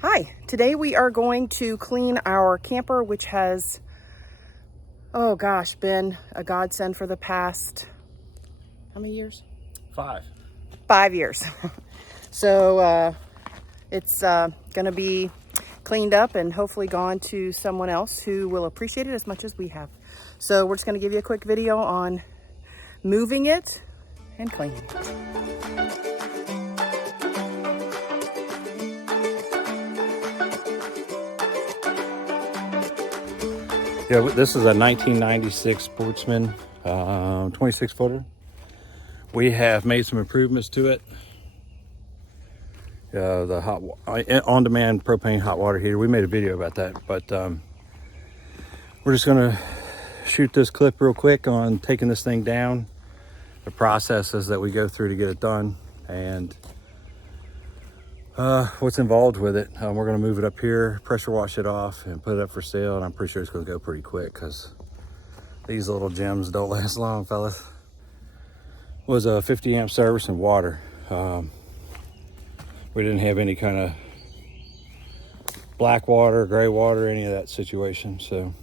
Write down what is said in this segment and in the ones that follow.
Hi, today we are going to clean our camper, which has, oh gosh, been a godsend for the past, how many years? 5. 5 years. So it's gonna be cleaned up and hopefully gone to someone else who will appreciate it as much as we have. So we're just gonna give you a quick video on moving it and cleaning it. Yeah, this is a 1996 Sportsman 26 footer. We have made some improvements to it. The on-demand propane hot water heater. We made a video about that, but we're just gonna shoot this clip real quick on taking this thing down, the processes that we go through to get it done, and what's involved with it. We're gonna move it up here, pressure wash it off, and put it up for sale. And I'm pretty sure it's gonna go pretty quick because these little gems don't last long, fellas. It was a 50 amp service and water. We didn't have any kind of black water, gray water, any of that situation. So,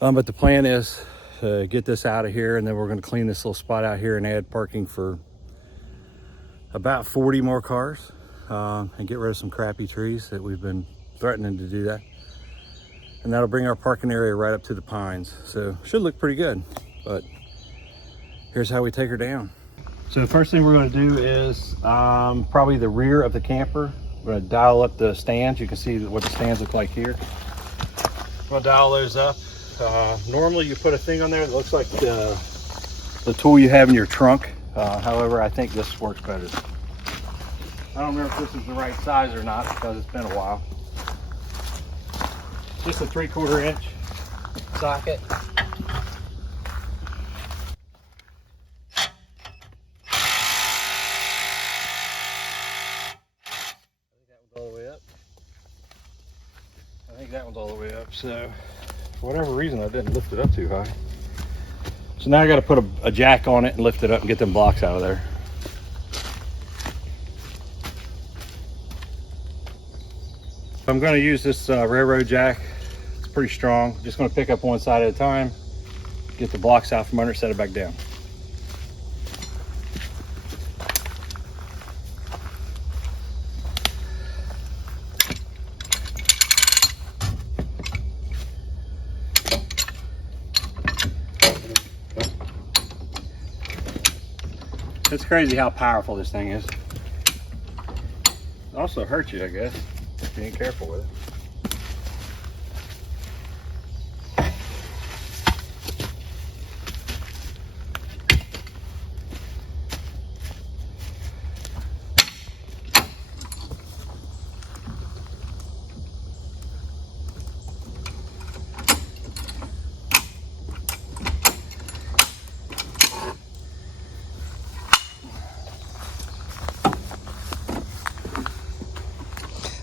but the plan is to get this out of here, and then we're gonna clean this little spot out here and add parking for about 40 more cars, and get rid of some crappy trees that we've been threatening to do that. And that'll bring our parking area right up to the pines. So should look pretty good, but here's how we take her down. So the first thing we're gonna do is probably the rear of the camper. We're gonna dial up the stands. You can see what the stands look like here. We'll dial those up. Normally you put a thing on there that looks like the tool you have in your trunk. However, I think this works better. I don't remember if this is the right size or not because it's been a while. Just a 3/4 inch socket. I think that one's all the way up. So for whatever reason I didn't lift it up too high. So now I got to put a jack on it and lift it up and get them blocks out of there. I'm going to use this railroad jack. It's pretty strong. Just going to pick up one side at a time, get the blocks out from under, set it back down. It's crazy how powerful this thing is. It also hurts you, I guess, if you ain't careful with it.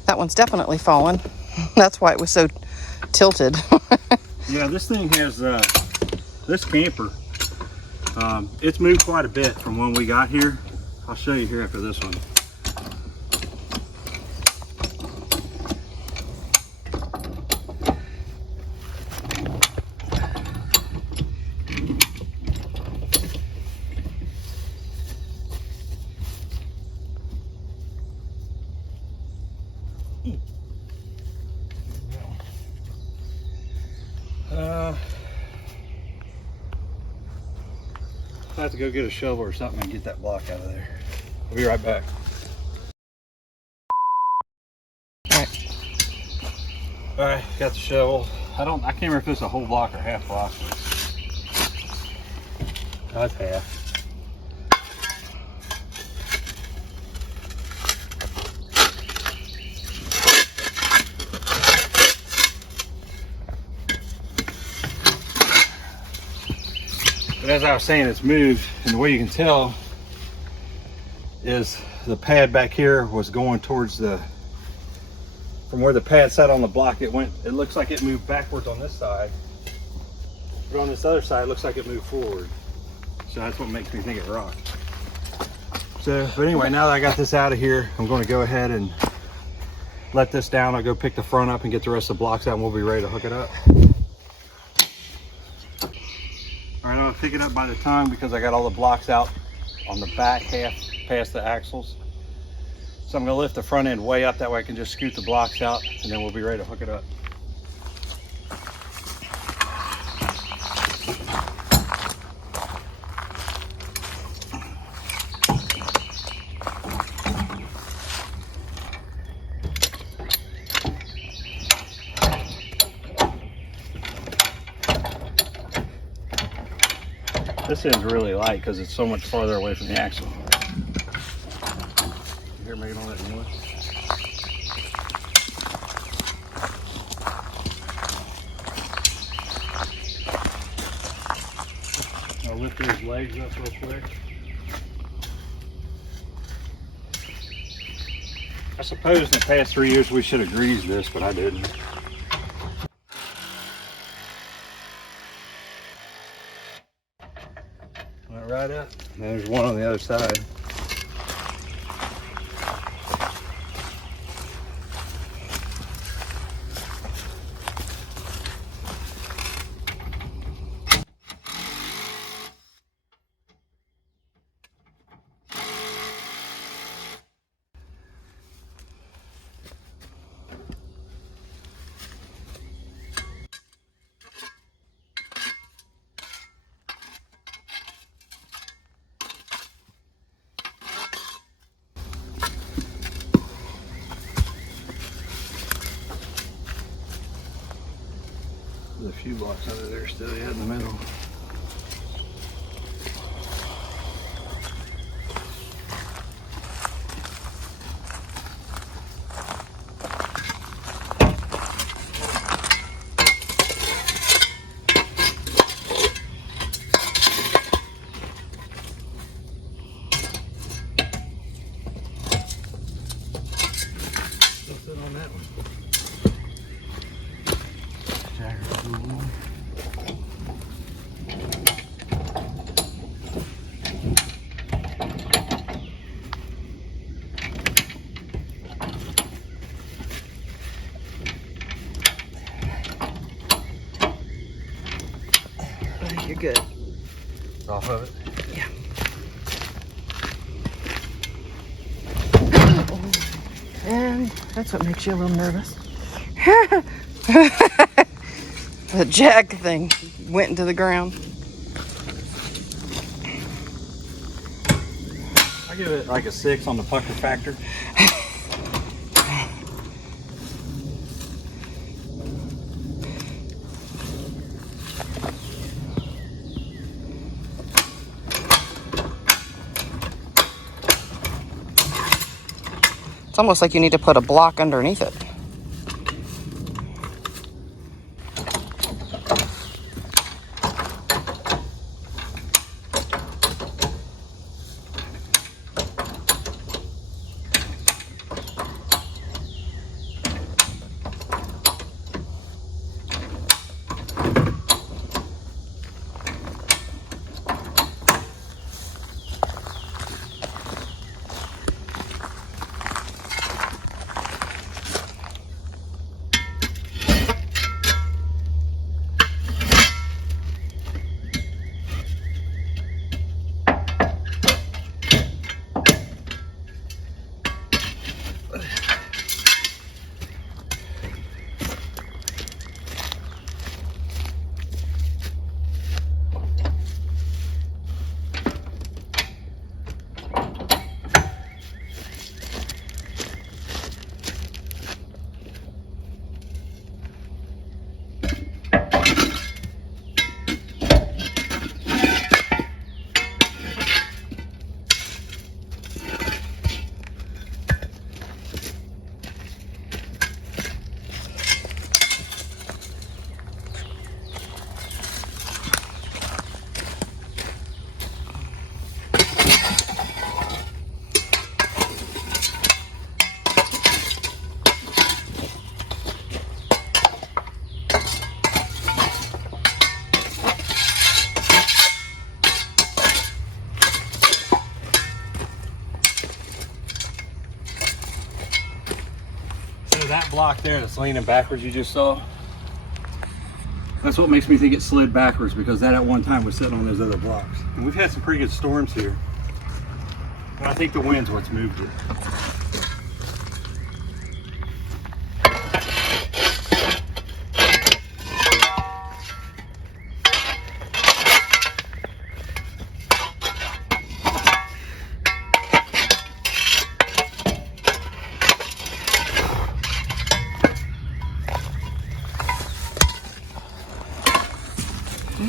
That one's definitely fallen. That's why it was so tilted. Yeah, this thing has, this camper, it's moved quite a bit from when we got here. I'll show you here after this one. I have to go get a shovel or something and get that block out of there. I'll be right back. All right, got the shovel. I can't remember if it's a whole block or half block. That's half. But as I was saying, it's moved, and the way you can tell is the pad back here was going towards from where the pad sat on the block. It looks like it moved backwards on this side, but on this other side it looks like it moved forward. So that's what makes me think it rocked. So, but anyway, now that I got this out of here, I'm going to go ahead and let this down. I'll go pick the front up and get the rest of the blocks out, and we'll be ready to hook it up. All right, I'll pick it up by the tongue because I got all the blocks out on the back half past the axles. So I'm gonna lift the front end way up, that way I can just scoot the blocks out, and then we'll be ready to hook it up. This end's really light because it's so much farther away from the axle. You hear making all that noise? I'll lift those legs up real quick. I suppose in the past 3 years we should have greased this, but I didn't. Went right up. And there's one on the other side. There's a few blocks under there still yet in the middle. Still sit on that one. You're good. It's off of it? Yeah. And that's what makes you a little nervous. The jack thing went into the ground. I give it like a 6 on the pucker factor. It's almost like you need to put a block underneath it. that block there that's leaning backwards you just saw, that's what makes me think it slid backwards, because that at one time was sitting on those other blocks. And we've had some pretty good storms here, but I think the wind's what's moved it.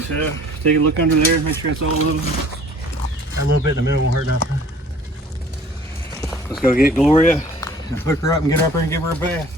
So take a look under there, make sure it's all a little bit in the middle, won't hurt nothing. Let's go get Gloria and hook her up and get her up there and give her a bath.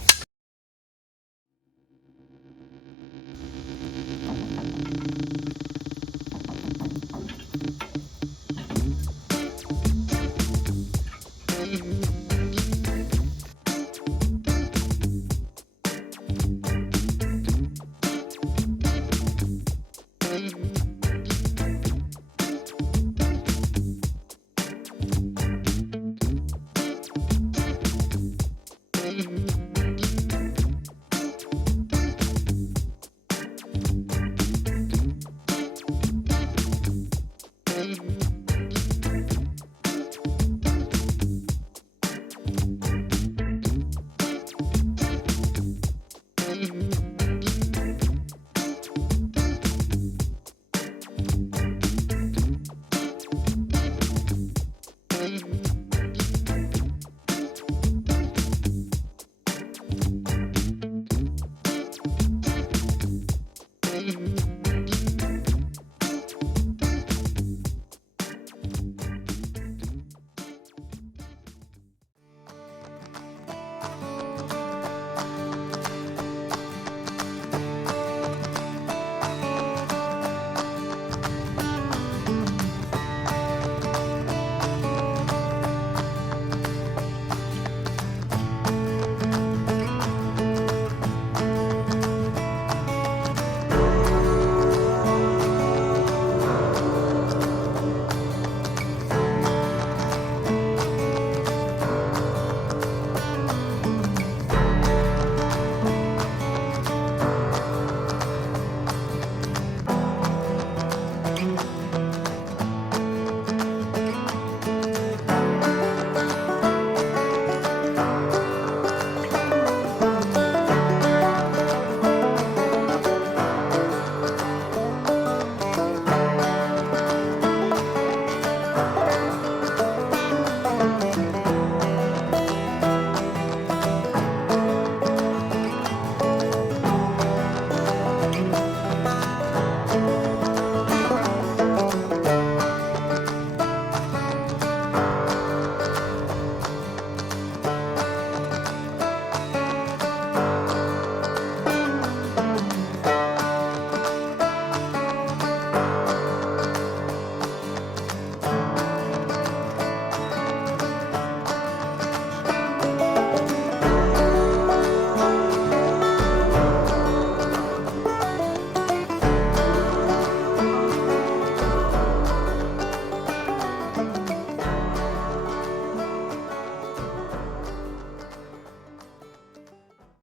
Mm-hmm.